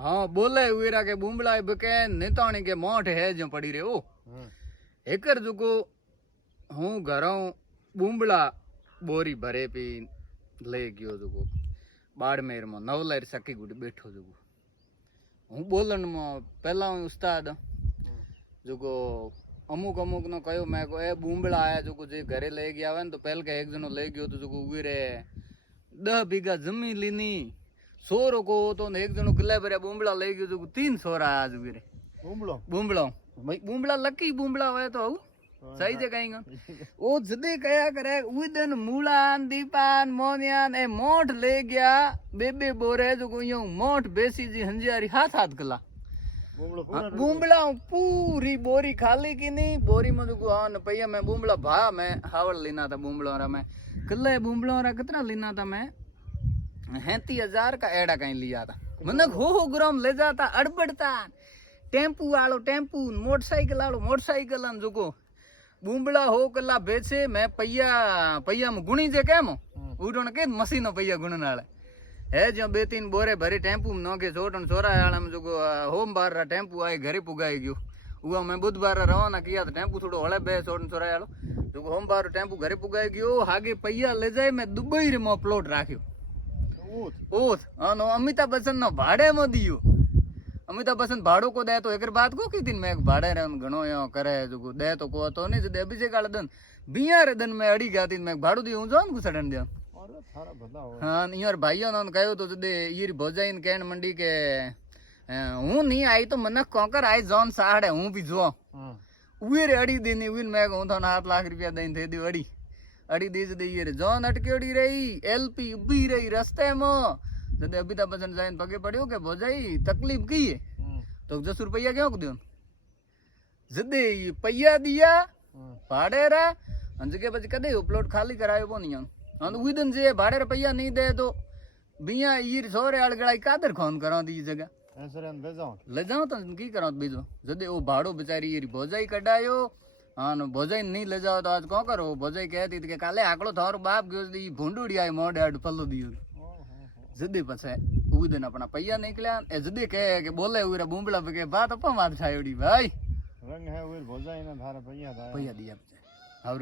हाँ बोले उरा के बुमला बके नेताणी के मोठ है जो पड़ी रे ओ एकर जुको हूँ घरों बुमला बोरी भरे पी ले गयो जुको बाड़मेर में नवलेर सकी गुड बैठो जुको हूँ बोलन में पहला उस्ताद जुको अमुक अमुक नो कहो मैं को ए बुमला आया जुको जे घरे ले गया वे तो पहल के एक जनो ले गयो तो जुको उरे 10 बीघा जमीन लीनी सोरो को तो एक जनो किले पर बुमला ले गयो जो 3 सोरा आज वीरे बुमला भाई बुमला लकी बुमला हुए तो सही जे कहेंगे वो जदे कया करे उदन मूलान दीपान मोनियान ए मोठ ले गया बेबे बोरे जो को यूं मोठ बेसी जी हंजियारी हाथ हाथ कला बुमला पूरी बोरी खाली की नहीं बोरी में जो हाँ पैया मैं बुमला भा मैं हावड़ लेना था बुमला रा मैं किले बुमला रा कितना लेना था मैं 37,000 का एड़ा कहीं लिया था मनक हो ग्राम ले जाता अड़बड़ता टेम्पू आलो टेम्पू मोटरसाइकिल जुको बुमला हो कला बेचे मैं पैया में गुणी जे केम उडण के मशीनो पैया गुणन वाले है जो 2-3 बोरे भरी टेम्पू में नोके छोटन छोरा वाला में जुको होम बार रा टेम्पू आए घरे पुगाई गयो उहा मैं बुधवार रवाना किया तो टेम्पू थोड़ो हले बे छोटन छोरा वालो जो होम बार टेम्पू घरे पुगाई गयो हागे पैया ले जाए मैं दुबई रे में प्लॉट राख्यो ओथ अनो अमिताभ बच्चन नो भाड़े में दियो अमिताभ बच्चन भाड़ो को दे तो एक बात को की दिन मैं भाड़े रे घणो यो करे जो दे तो को तो नहीं दे बीजे काल दन बिया रे दन में अड़ी गाती मैं भाड़ो दी हूं जोन को सडन दे हां यार भाईयो ने कहो तो जदे ये भोजाइन कहन मंडी के हूं नहीं आई तो मनक कोकर आई जोन साड़े हूं भी जो उए रे अड़ी देनी उन मैं हूं तो 7 लाख रुपया देन थे दी अड़ी अड़ी दीज दी ये जोन अटकेड़ी रही एलपी उभी रही रस्ते में जदे अमिताभ बच्चन जाइन पगे पड़ियो के भोजाई तकलीफ की है तो 10 रुपया क्यों दियो जदे पैया दिया भाड़े रा अंजके बज कदे प्लॉट खाली करायो को नहीं हम उई दिन जे भाड़े रुपया नहीं दे तो बिया ईर सोरे अलगड़ाई कादर खोन करो दी जगह ऐसे ले जाओ तो की करो बीजो जदे वो भाड़ो बेचारी ये भोजाई कढायो हाँ भोजाई नहीं ले जाओ तो आज कौन करो भोजाई कहती थी कि काले आकड़ो थारो बाप गयो दी भूंडुड़ी आई मोड़े अड पल्लो दियो जदी पछे उई दिन अपना पैया निकल्या ए जदी कहे कि बोले उरा बुमला पे के बात अपन बात छायोड़ी भाई रंग है उर भोजाई ना थारा पैया दिया